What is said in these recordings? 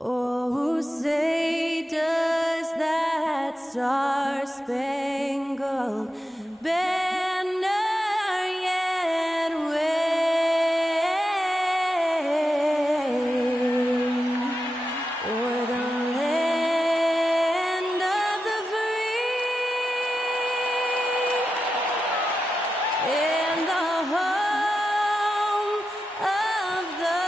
Oh, say does that star-spangled banner yet wave o'er the land of the free and the home of the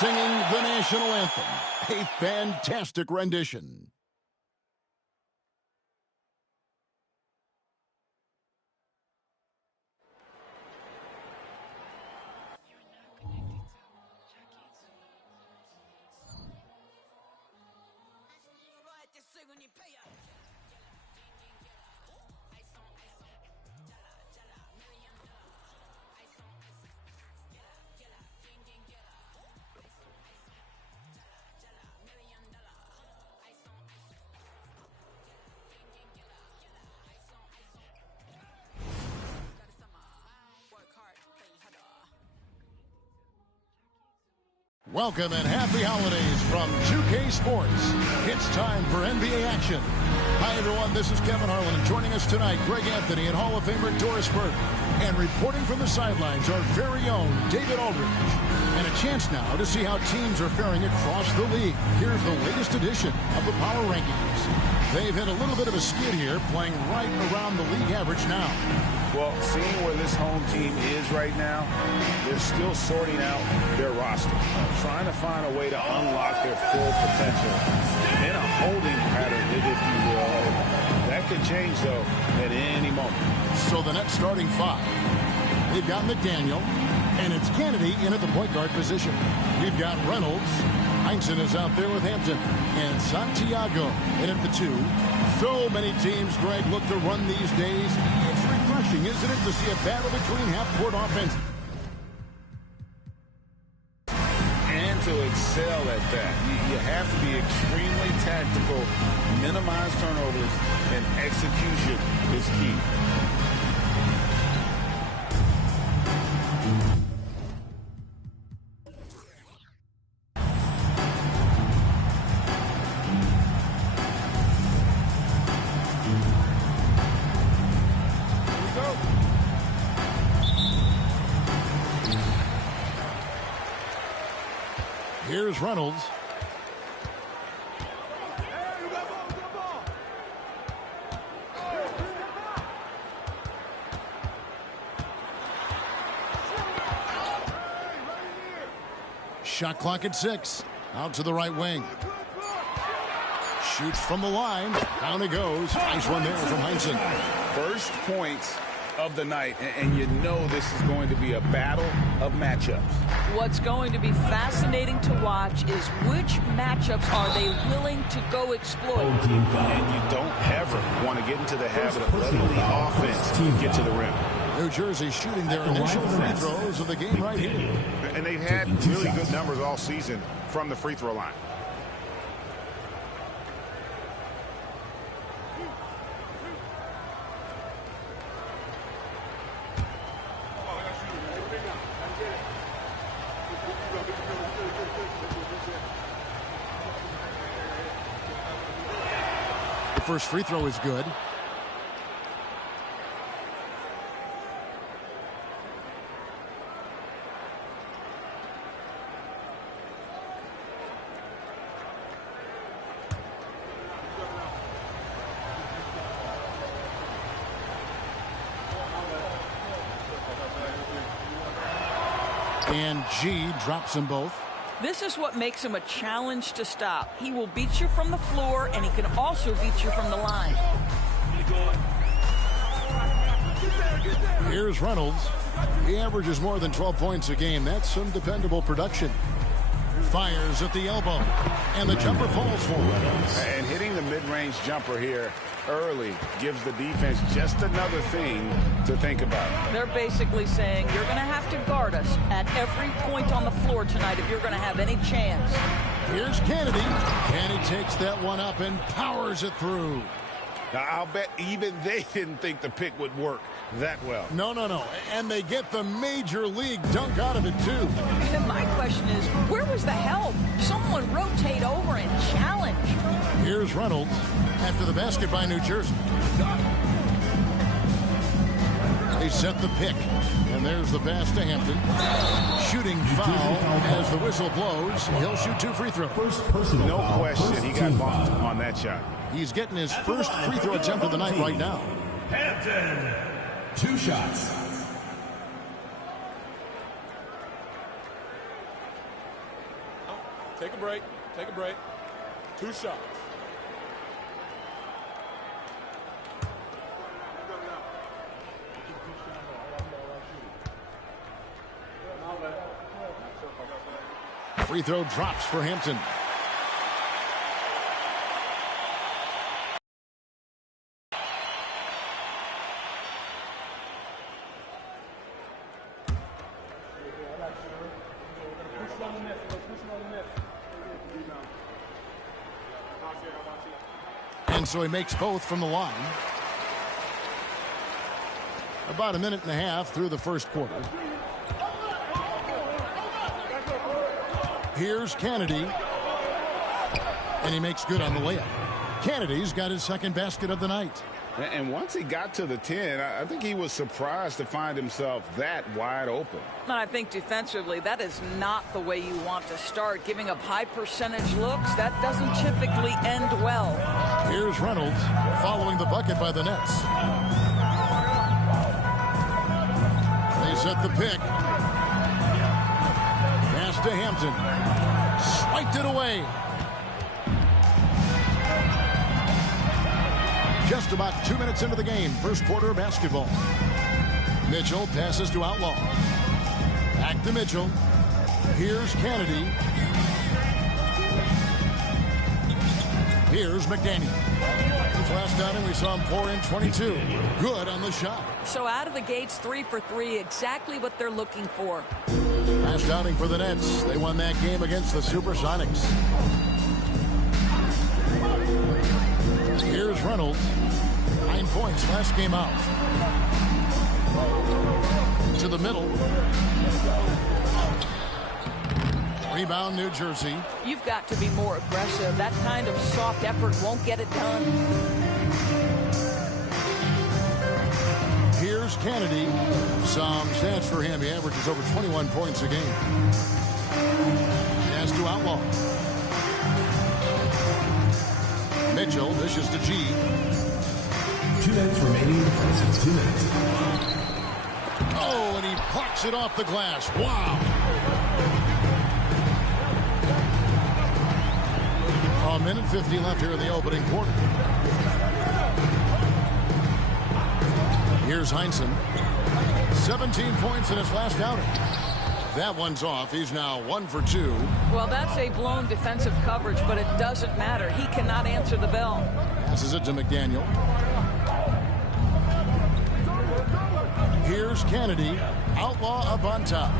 singing the national anthem. A fantastic rendition. Welcome and happy holidays from 2K Sports. It's time for NBA action. Hi, everyone. This is Kevin Harlan. And joining us tonight, Greg Anthony and Hall of Famer Doris Burke. And reporting from the sidelines, our very own David Aldridge. And a chance now to see how teams are faring across the league. Here's the latest edition of the Power Rankings. They've hit a little bit of a skid here, playing right around the league average now. Well, seeing where this home team is right now, they're still sorting out their roster, trying to find a way to unlock their full potential in a holding pattern, if you will. That could change, though, at any moment. So the next starting five, they've got McDaniel, and it's Kennedy in at the point guard position. We've got Reynolds. Heinsohn is out there with Hampton, and Santiago in at the two. So many teams, Greg, look to run these days. It's refreshing, isn't it, to see a battle between half-court offense. And to excel at that, you have to be extremely tactical, minimize turnovers, and execution is key. Here's Reynolds. Shot clock at 6. Out to the right wing. Shoots from the line. Down he goes. Nice one there from Heinsohn. First points of the night, and you know this is going to be a battle of matchups. What's going to be fascinating to watch is which matchups are they willing to go exploit. And you don't ever want to get into the habit of letting the offense get to the rim. New Jersey shooting their initial free throws of the game right here. And they've had really good numbers all season from the free throw line. The first free throw is good. And G drops them both. This is what makes him a challenge to stop. He will beat you from the floor, and he can also beat you from the line. Here's Reynolds. He averages more than 12 points a game. That's some dependable production. Fires at the elbow, and the jumper falls for him. And hitting the mid-range jumper here early gives the defense just another thing to think about. They're basically saying you're going to have to guard us at every point on the floor tonight if you're going to have any chance. Here's Kennedy, and he takes that one up and powers it through. Now, I'll bet even they didn't think the pick would work. that well. No. And they get the major league dunk out of it, too. And my question is, where was the help? Someone rotate over and challenge. Here's Reynolds after the basket by New Jersey. They set the pick. And there's the pass to Hampton. Shooting foul as the whistle blows. He'll shoot 2 free throws. No question he got bumped on that shot. He's getting his first free throw attempt of the night right now. Hampton, 2 shots. Take a break. 2 shots. Free throw drops for Hampton. And so he makes both from the line. About a minute and a half through the first quarter. Here's Kennedy. And he makes good on the layup. Kennedy's got his second basket of the night. And once he got to the 10, I think he was surprised to find himself that wide open. And I think defensively, that is not the way you want to start. Giving up high percentage looks, that doesn't typically end well. Here's Reynolds following the bucket by the Nets. They set the pick. Pass to Hampton. Swiped it away. Just about 2 minutes into the game. First quarter of basketball. Mitchell passes to Outlaw. Back to Mitchell. Here's Kennedy. Here's McDaniel. His last outing, we saw him pour in 22. Good on the shot. So out of the gates, 3 for 3, exactly what they're looking for. Last outing for the Nets. They won that game against the Supersonics. Here's Reynolds. 9 points last game out. To the middle. Rebound, New Jersey. You've got to be more aggressive. That kind of soft effort won't get it done. Here's Kennedy. Some stats for him. He averages over 21 points a game. Pass to Outlaw. Mitchell dishes to G. 2 minutes remaining. 2 minutes. Oh, and he plucks it off the glass. Wow. A minute 50 left here in the opening quarter. Here's Heinsohn. 17 points in his last outing. That one's off. He's now 1 for 2. Well, that's a blown defensive coverage, but it doesn't matter. He cannot answer the bell. Passes it to McDaniel. Here's Kennedy. Outlaw up on top.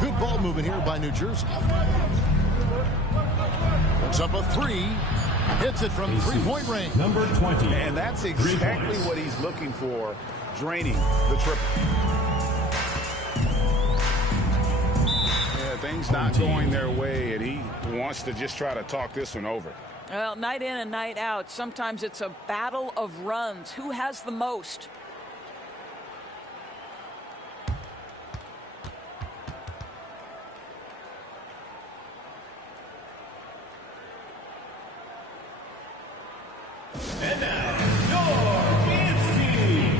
Good ball movement here by New Jersey. Puts up a 3. Hits it from three-point range. Number 20. And that's exactly what he's looking for, draining the triple. Yeah, things not going their way, and he wants to just try to talk this one over. Well, night in and night out, sometimes it's a battle of runs. Who has the most? And now, your Dance Team.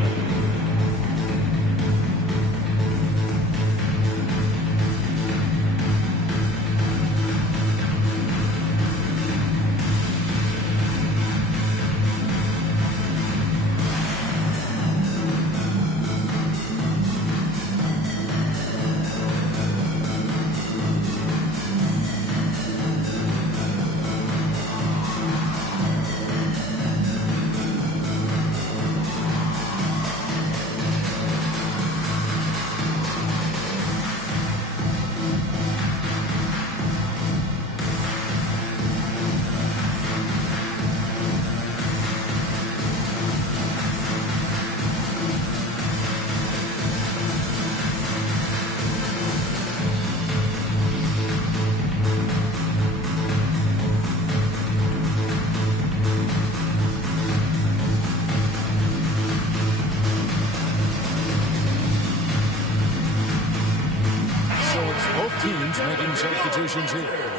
Barons making substitutions here.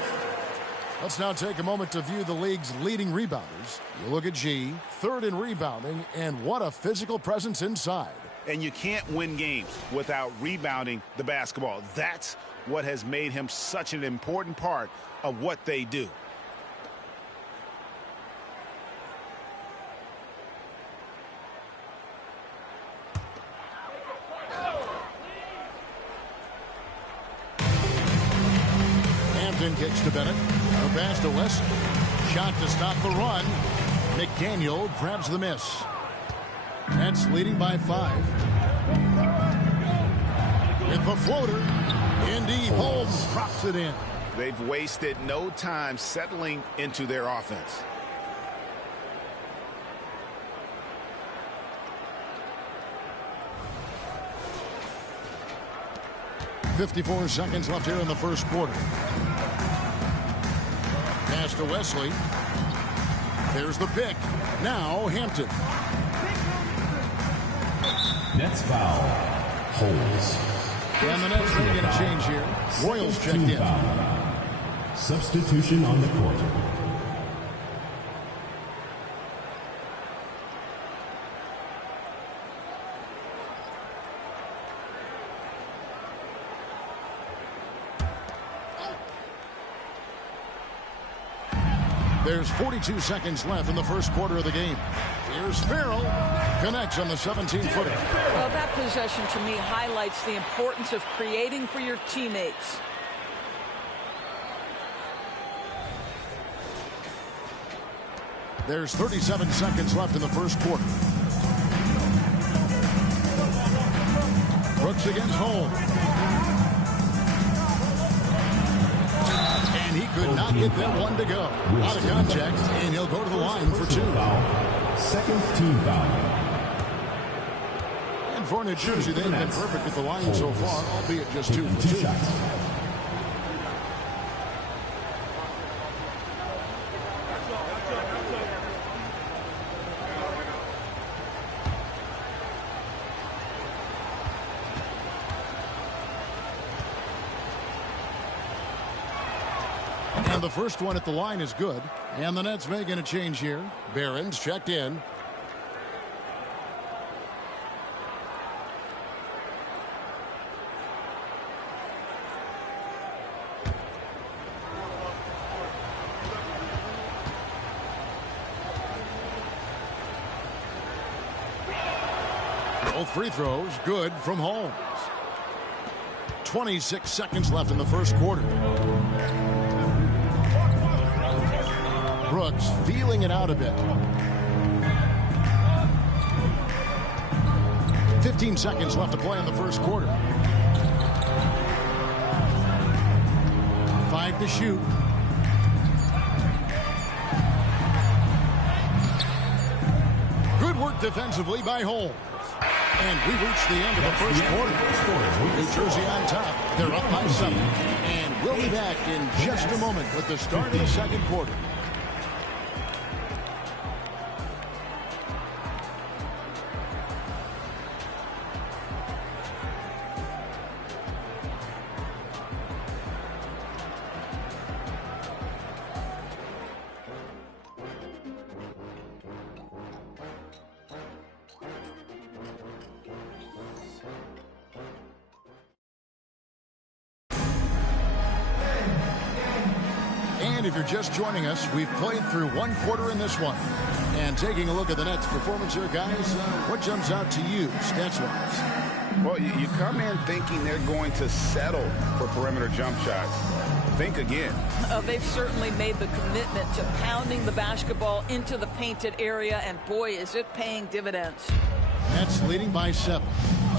Let's now take a moment to view the league's leading rebounders. You look at G, third in rebounding, and what a physical presence inside. And you can't win games without rebounding the basketball. That's what has made him such an important part of what they do. Hampton kicks to Bennett. A pass to West. Shot to stop the run. McDaniel grabs the miss. Nets leading by 5. With the floater. Indeed, Holmes drops it in. They've wasted no time settling into their offense. .54 seconds left here in the first quarter. Pass to Wesley. There's the pick. Now Hampton. Nets foul. Holds. And the Nets making a change here. Royals checked in. Foul. Substitution on the court. There's 42 seconds left in the first quarter of the game. Here's Farrell. Connects on the 17-footer. Well, that possession to me highlights the importance of creating for your teammates. There's 37 seconds left in the first quarter. Brooks against Holmes. And he could not get that one to go. Out of contact, and he'll go to the line for 2. Second team foul. And for New Jersey, they've been perfect at the line so far, albeit just 2 for 2. Shots. And the first one at the line is good. And the Nets making a change here. Barons checked in. Both free throws good from Holmes. 26 seconds left in the first quarter. Brooks feeling it out a bit. 15 seconds left to play in the first quarter. 5 to shoot. Good work defensively by Holmes. And we reached the end of the first quarter. New Jersey on top. They're up by 7. And we'll be back in just a moment with the start of the second quarter. And if you're just joining us, we've played through one quarter in this one. And taking a look at the Nets' performance here, guys, what jumps out to you, stats-wise? Well, you come in thinking they're going to settle for perimeter jump shots. Think again. They've certainly made the commitment to pounding the basketball into the painted area, and boy, is it paying dividends. Nets leading by 7.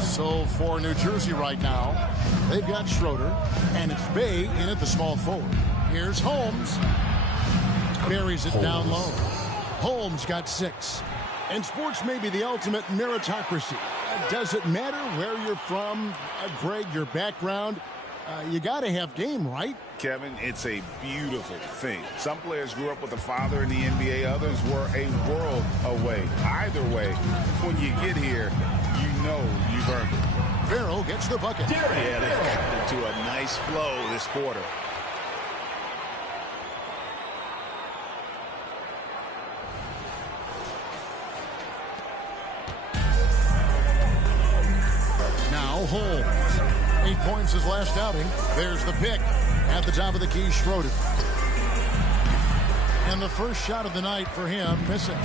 So for New Jersey right now, they've got Schroeder, and it's Bay in at the small forward. Here's Holmes. Buries it down low. Holmes got 6. And sports may be the ultimate meritocracy. Does it matter where you're from, Greg, your background? You got to have game, right? Kevin, it's a beautiful thing. Some players grew up with a father in the NBA. Others were a world away. Either way, when you get here, you know you've earned it. Farrell gets the bucket. Yeah, they've gotten into a nice flow this quarter. Now Holmes. 8 points his last outing. There's the pick. At the top of the key, Schroeder. And the first shot of the night for him, missing.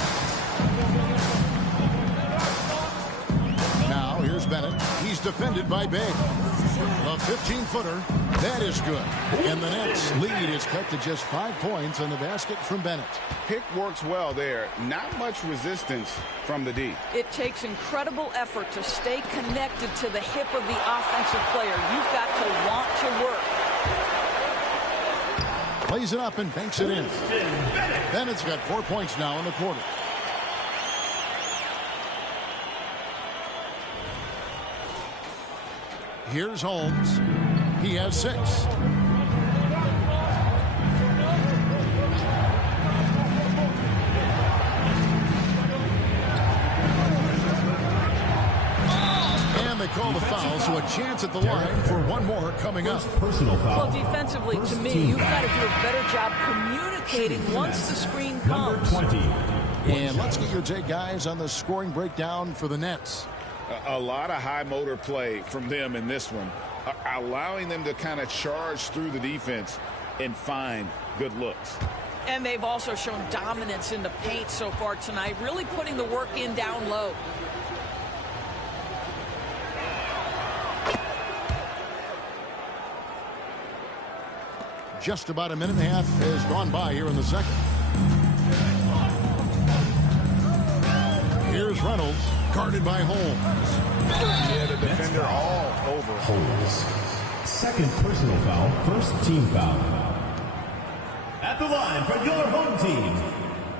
Now here's Bennett. He's defended by Bay. A 15-footer. That is good. And the Nets' lead is cut to just 5 points on the basket from Bennett. Pick works well there. Not much resistance from the D. It takes incredible effort to stay connected to the hip of the offensive player. You've got to want to work. Plays it up and banks it in. Bennett's got 4 points now in the quarter. Here's Holmes. He has 6. And they call the foul, so a chance at the line for one more coming up. Personal foul. Well, defensively, to me, you've got to do a better job communicating once the screen comes. Number 20. And let's get your take, guys, on the scoring breakdown for the Nets. A lot of high motor play from them in this one, allowing them to kind of charge through the defense and find good looks. And they've also shown dominance in the paint so far tonight, really putting the work in down low. Just about a minute and a half has gone by here in the second. Here's Reynolds, guarded by Holmes. Yeah, the defender all over Holmes. Second personal foul, first team foul. At the line for your home team,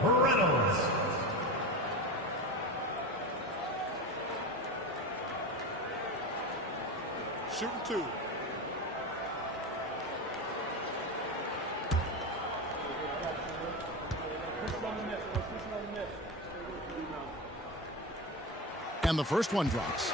Reynolds. Shooting 2. And the first one drops.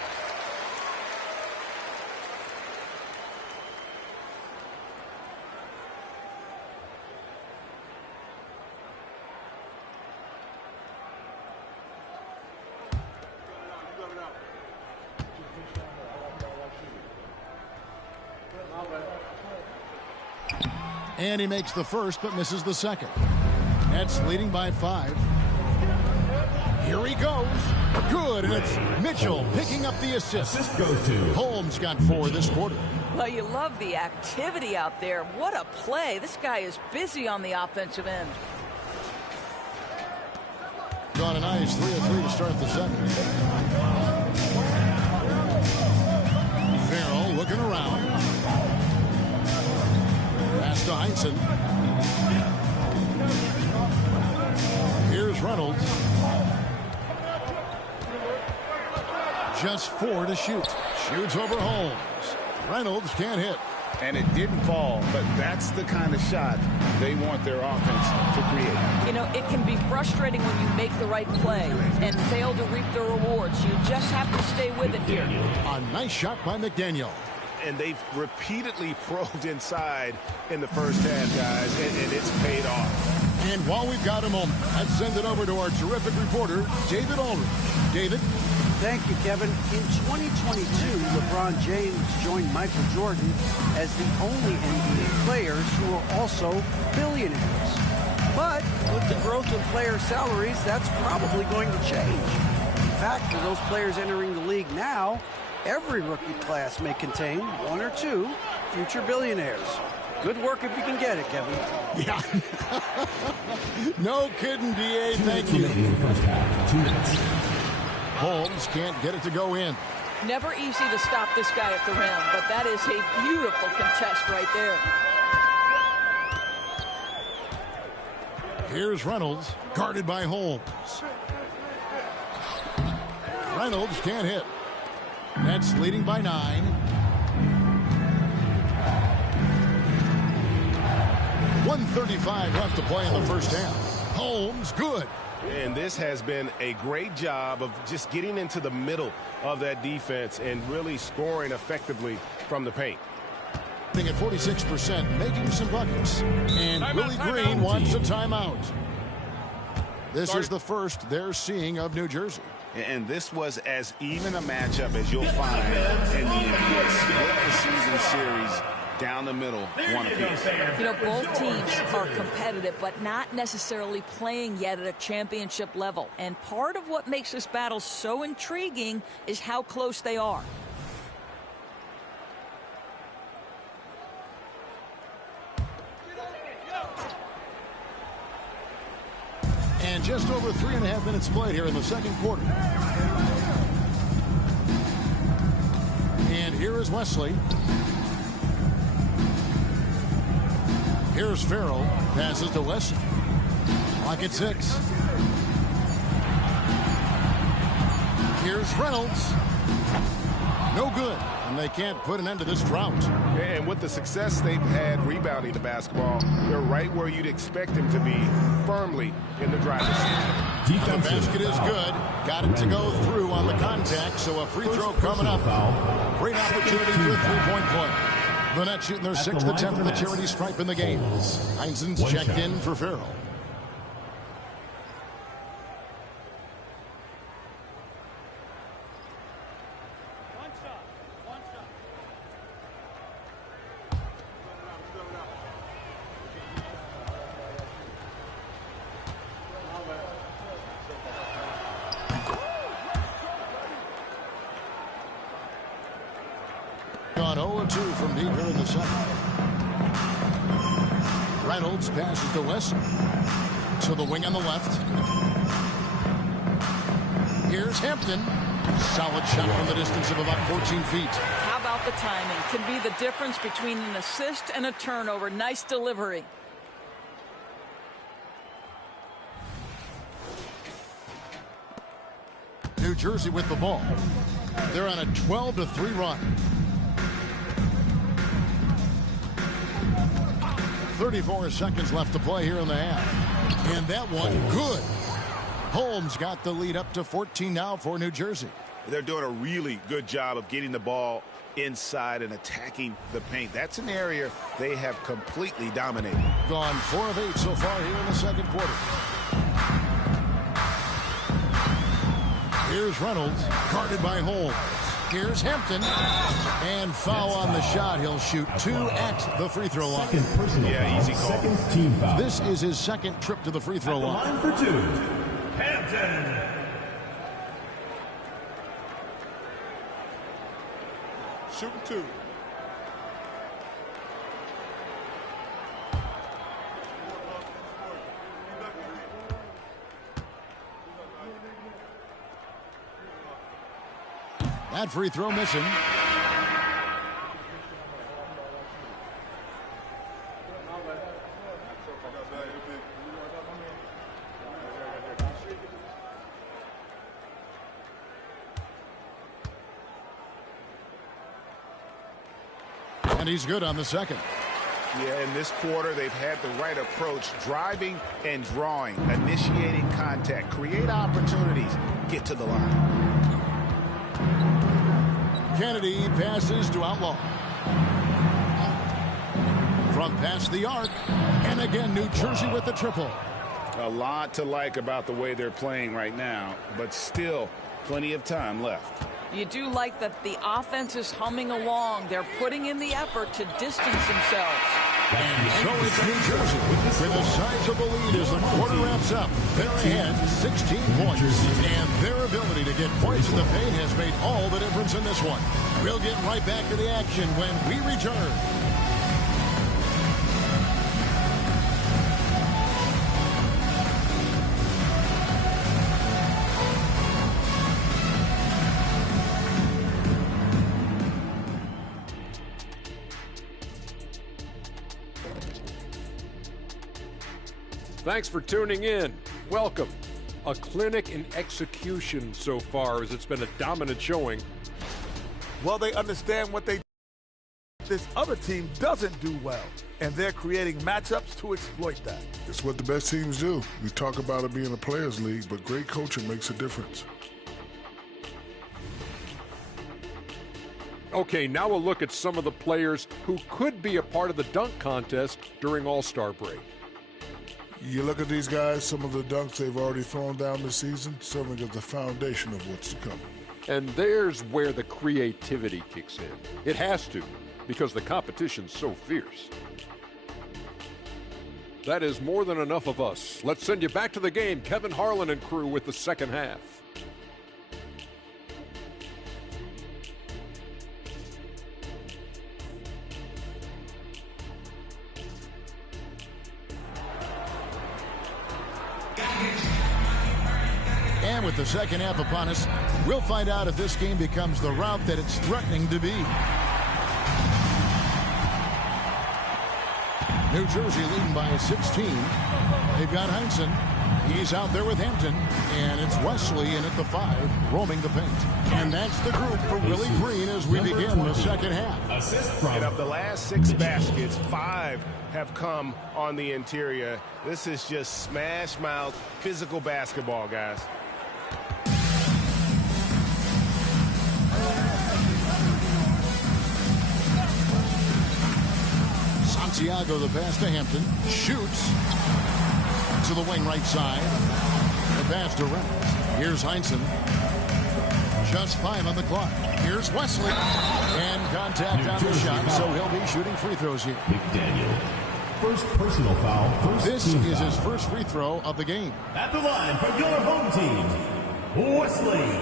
And he makes the first, but misses the second. Nets leading by 5. Here he goes. Good, and it's Mitchell picking up the assist. Assist goes to Holmes got 4 this quarter. Well, you love the activity out there. What a play. This guy is busy on the offensive end. Got a nice 3 of 3 to start the second. Farrell looking around. Pass to Heinsohn. Here's Reynolds. Just 4 to shoot. Shoots over Holmes. Reynolds can't hit. And it didn't fall, but that's the kind of shot they want their offense to create. You know, it can be frustrating when you make the right play and fail to reap the rewards. You just have to stay with it here. A nice shot by McDaniel. And they've repeatedly probed inside in the first half, guys, and it's paid off. And while we've got a moment, let's send it over to our terrific reporter, David Aldridge. David? Thank you, Kevin. In 2022, LeBron James joined Michael Jordan as the only NBA players who are also billionaires. But with the growth of player salaries, that's probably going to change. In fact, for those players entering the league now, every rookie class may contain 1 or 2 future billionaires. Good work if you can get it, Kevin. Yeah. No kidding, D.A. Thank you. first half, 2 minutes. Holmes can't get it to go in. Never easy to stop this guy at the rim, but that is a beautiful contest right there. Here's Reynolds, guarded by Holmes. Reynolds can't hit. Nets leading by 9. 1:35 left to play in the first half. Holmes, good. And this has been a great job of just getting into the middle of that defense and really scoring effectively from the paint. At 46%, making some buckets. And Willie Green wants a timeout. This is the first they're seeing of New Jersey. And this was as even a matchup as you'll find in the NBA. Split the season series down the middle, one apiece. You know, both teams are competitive, but not necessarily playing yet at a championship level. And part of what makes this battle so intriguing is how close they are. And just over 3.5 minutes played here in the second quarter. And here is Wesley. Here's Farrell. Passes to Wesley. Clock at 6. Here's Reynolds. No good. And they can't put an end to this drought. And with the success they've had rebounding the basketball, they're right where you'd expect them to be, firmly in the driver's seat. The basket is good. Got it to go through on the contact, so a free throw coming up. Great opportunity for a three-point play. The Nets shooting their 6th attempt at the charity stripe in the game. Heinzen's checked in for Farrell. Gone 0-2 from deep here in the second. Reynolds passes to West. To the wing on the left. Here's Hampton. Solid shot from the distance of about 14 feet. How about the timing? Can be the difference between an assist and a turnover. Nice delivery. New Jersey with the ball. They're on a 12-3 run. 34 seconds left to play here in the half. And that one good. Holmes got the lead up to 14 now for New Jersey. They're doing a really good job of getting the ball inside and attacking the paint. That's an area they have completely dominated. Gone 4 of 8 so far here in the second quarter. Here's Reynolds, guarded by Holmes. Here's Hampton, and foul on the shot. He'll shoot 2 at the free throw line. Yeah, easy call. Second team foul. This is his second trip to the free throw line. Line for 2, Hampton. Shooting 2. That free throw missing. And he's good on the second. Yeah, in this quarter, they've had the right approach, driving and drawing, initiating contact, create opportunities, get to the line. Kennedy passes to Outlaw. From past the arc. And again, New Jersey with the triple. A lot to like about the way they're playing right now, but still plenty of time left. You do like that the offense is humming along. They're putting in the effort to distance themselves. And so it's New Jersey with a sizable lead as the quarter wraps up. They're ahead 16 points. And their ability to get points in the paint has made all the difference in this one. We'll get right back to the action when we return. Thanks for tuning in. Welcome. A clinic in execution so far, as it's been a dominant showing. Well, they understand what they this other team doesn't do well, and they're creating matchups to exploit that. It's what the best teams do. We talk about it being a players' league, but great coaching makes a difference. Okay, now we'll look at some of the players who could be a part of the dunk contest during All-Star break. You look at these guys, some of the dunks they've already thrown down this season, serving as the foundation of what's to come. And there's where the creativity kicks in. It has to, because the competition's so fierce. That is more than enough of us. Let's send you back to the game. Kevin Harlan and crew with the second half. And with the second half upon us, we'll find out if this game becomes the route that it's threatening to be. New Jersey leading by 16. They've got Heinsohn. He's out there with Hampton. And it's Wesley in at the 5, roaming the paint. And that's the group for Willie Green as we begin the second half. And of the last 6 baskets, 5 have come on the interior. This is just smash mouth physical basketball, guys. Santiago the pass to Hampton. Shoots to the wing right side. The pass to Reynolds. Here's Heinsohn. Just 5 on the clock. Here's Wesley. And contact on the shot, so he'll be shooting free throws here. McDaniel. First personal foul. This is his first free throw of the game. At the line for your home team, Wesley.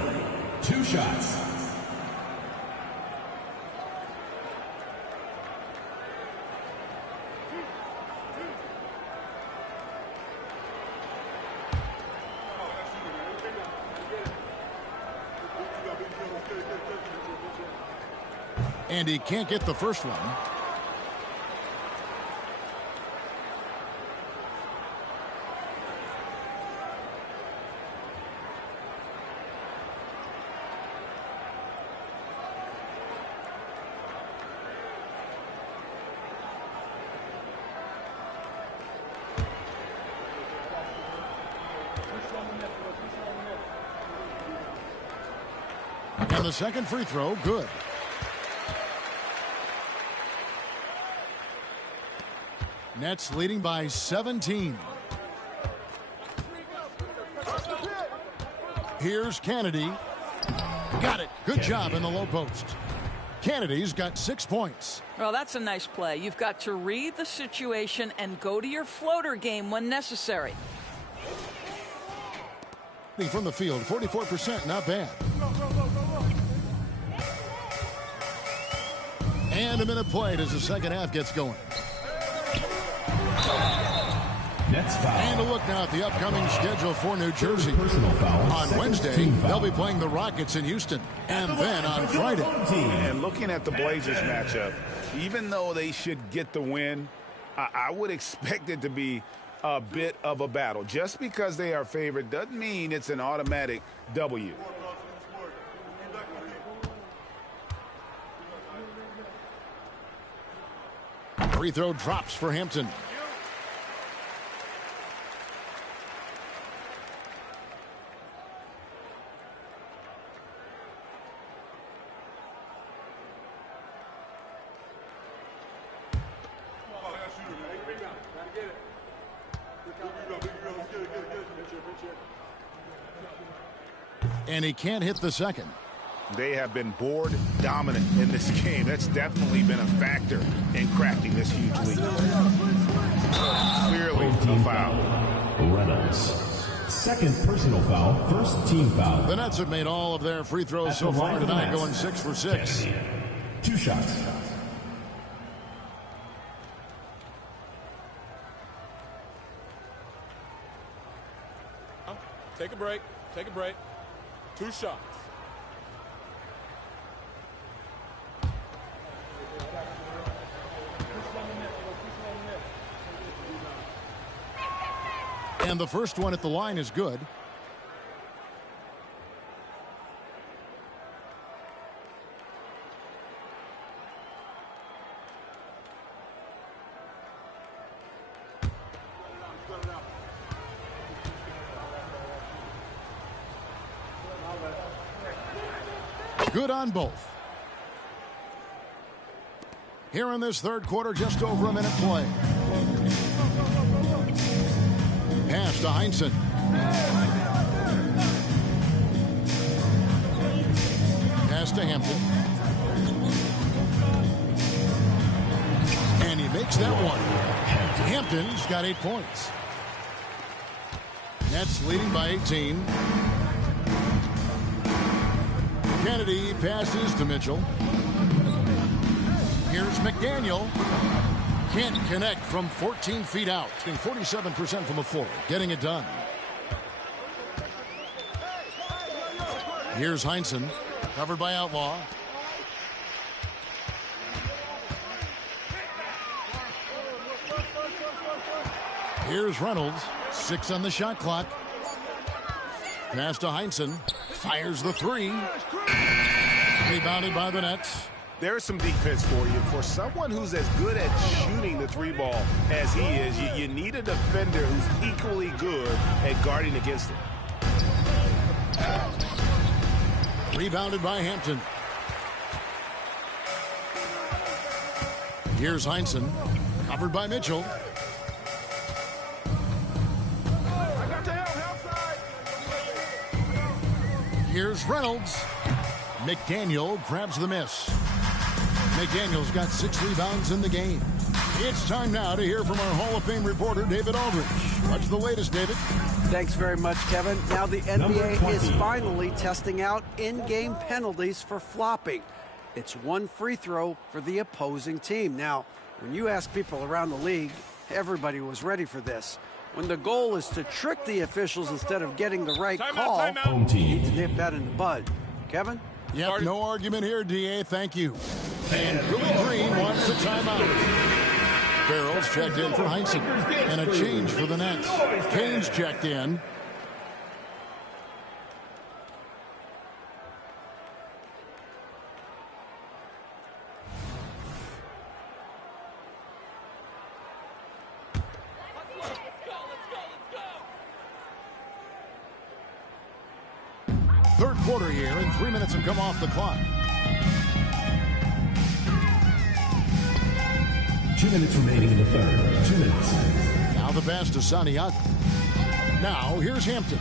2 shots. And he can't get the first one. And the second free throw, good. Nets leading by 17. Here's Kennedy. Got it. Good job in the low post. Kennedy's got 6 points. Well, that's a nice play. You've got to read the situation and go to your floater game when necessary. From the field, 44%, not bad. And a minute played as the second half gets going. Nets foul. And a look now at the upcoming schedule for New Jersey. Personal foul. On Wednesday, they'll be playing the Rockets in Houston. And then on Friday. And looking at the Blazers matchup, even though they should get the win, I would expect it to be a bit of a battle. Just because they are favored doesn't mean it's an automatic W. Free throw drops for Hampton. And he can't hit the second. They have been board dominant in this game. That's definitely been a factor in crafting this huge lead. Clearly a foul. Reynolds. Second personal foul, first team foul. The Nets have made all of their free throws so far tonight, going 6 for 6. 2 shots. Take a break. Take a break. 2 shots. And the first one at the line is good. Good on both. Here in this third quarter, just over a minute play. Pass to Heinsohn. Pass to Hampton. And he makes that one. Hampton's got 8 points. Nets leading by 18. Kennedy passes to Mitchell. Here's McDaniel. Can't connect from 14 feet out. 47% from the floor. Getting it done. Here's Heinsohn. Covered by Outlaw. Here's Reynolds. 6 on the shot clock. Pass to Heinsohn. Fires the 3. Rebounded by the Nets. There's some defense for you. For someone who's as good at shooting the 3-ball as he is, you need a defender who's equally good at guarding against it. Rebounded by Hampton. Here's Heinsohn. Covered by Mitchell. Here's Reynolds. McDaniel grabs the miss. McDaniel's got 6 rebounds in the game. It's time now to hear from our Hall of Fame reporter, David Aldridge. What's the latest, David? Thanks very much, Kevin. Now the NBA is finally testing out in-game penalties for flopping. It's 1 free throw for the opposing team. Now, when you ask people around the league, everybody was ready for this. When the goal is to trick the officials instead of getting the right call, you need to nip that in the bud. Kevin? Yep, no argument here, DA. Thank you. And Willie Green wants a timeout. Farrell's checked in for Heinsohn. And a change for the Nets. Kane's checked in. Third quarter here, and 3 minutes have come off the clock. 2 minutes remaining in the third. 2 minutes. Now the pass to Santiago. Now here's Hampton.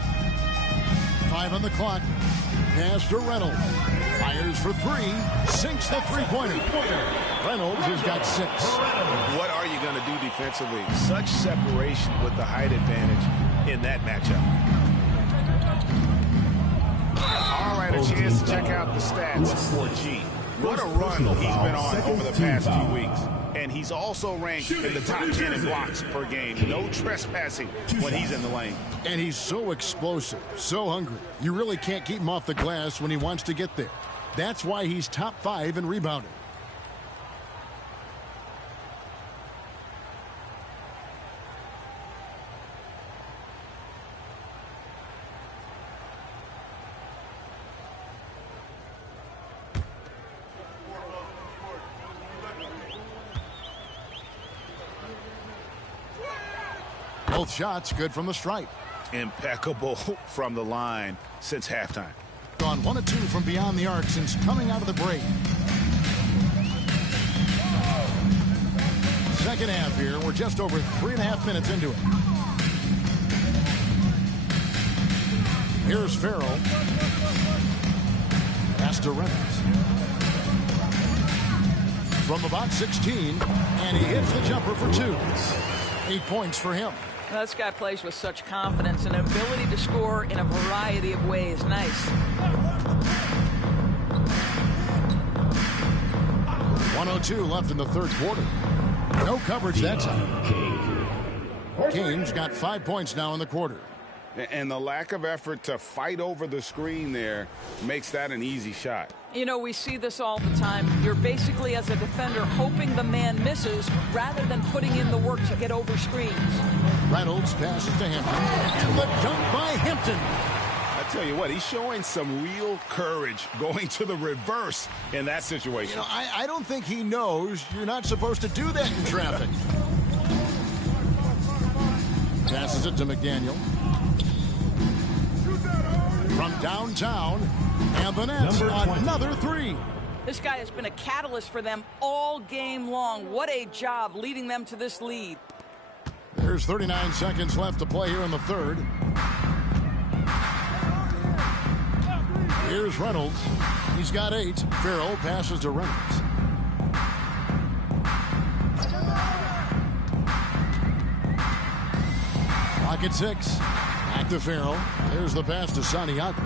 5 on the clock. Pass to Reynolds. Fires for 3. Sinks the three-pointer. Reynolds has got 6. What are you going to do defensively? Such separation with the height advantage in that matchup. All right, a chance to check out the stats for G. What a run he's been on over the past few weeks. And he's also ranked in the top 10 in blocks per game. No trespassing when he's in the lane. And he's so explosive, so hungry. You really can't keep him off the glass when he wants to get there. That's why he's top 5 in rebounding. Both shots good from the stripe. Impeccable from the line since halftime. Gone 1 of 2 from beyond the arc since coming out of the break. Second half here. We're just over 3.5 minutes into it. Here's Farrell. Pass to Reynolds. From about 16, and he hits the jumper for 2. 8 points for him. Well, this guy plays with such confidence and an ability to score in a variety of ways. Nice. 1:02 left in the third quarter. No coverage that time. Kane's got 5 points now in the quarter. And the lack of effort to fight over the screen there makes that an easy shot. You know, we see this all the time. You're basically, as a defender, hoping the man misses rather than putting in the work to get over screens. Reynolds passes to Hampton. And the dunk by Hampton. I tell you what, he's showing some real courage going to the reverse in that situation. You know, I don't think he knows you're not supposed to do that in traffic. Passes it to McDaniel. From downtown. And the Nets another three. This guy has been a catalyst for them all game long. What a job leading them to this lead. There's 39 seconds left to play here in the third. Here's Reynolds. He's got 8. Farrell passes to Reynolds. Clock at 6. Back to Farrell. There's the pass to Santiago.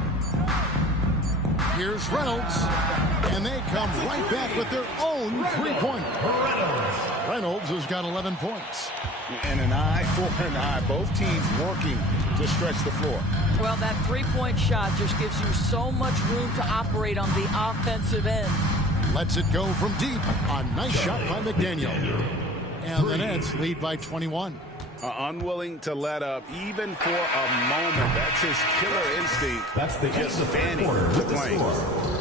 Here's Reynolds. And they come right back with their own three-pointer. Reynolds has got 11 points. And an eye for an eye. Both teams working to stretch the floor. Well, that three-point shot just gives you so much room to operate on the offensive end. Lets it go from deep. A nice shot by McDaniel. And the Nets lead by 21. Unwilling to let up even for a moment. That's his killer instinct. That's the just end of the standing quarter the with the plane. score.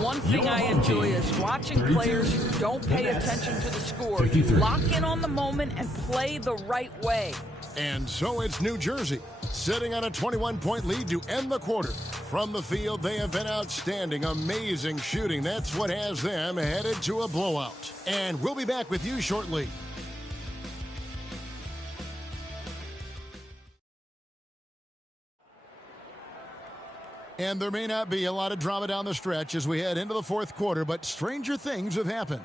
One thing I enjoy is watching players who don't pay attention to the score. Lock in on the moment and play the right way. And so it's New Jersey, sitting on a 21-point lead to end the quarter. From the field, they have been outstanding, amazing shooting. That's what has them headed to a blowout. And we'll be back with you shortly. And there may not be a lot of drama down the stretch as we head into the fourth quarter, but stranger things have happened.